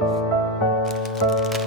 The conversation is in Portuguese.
Música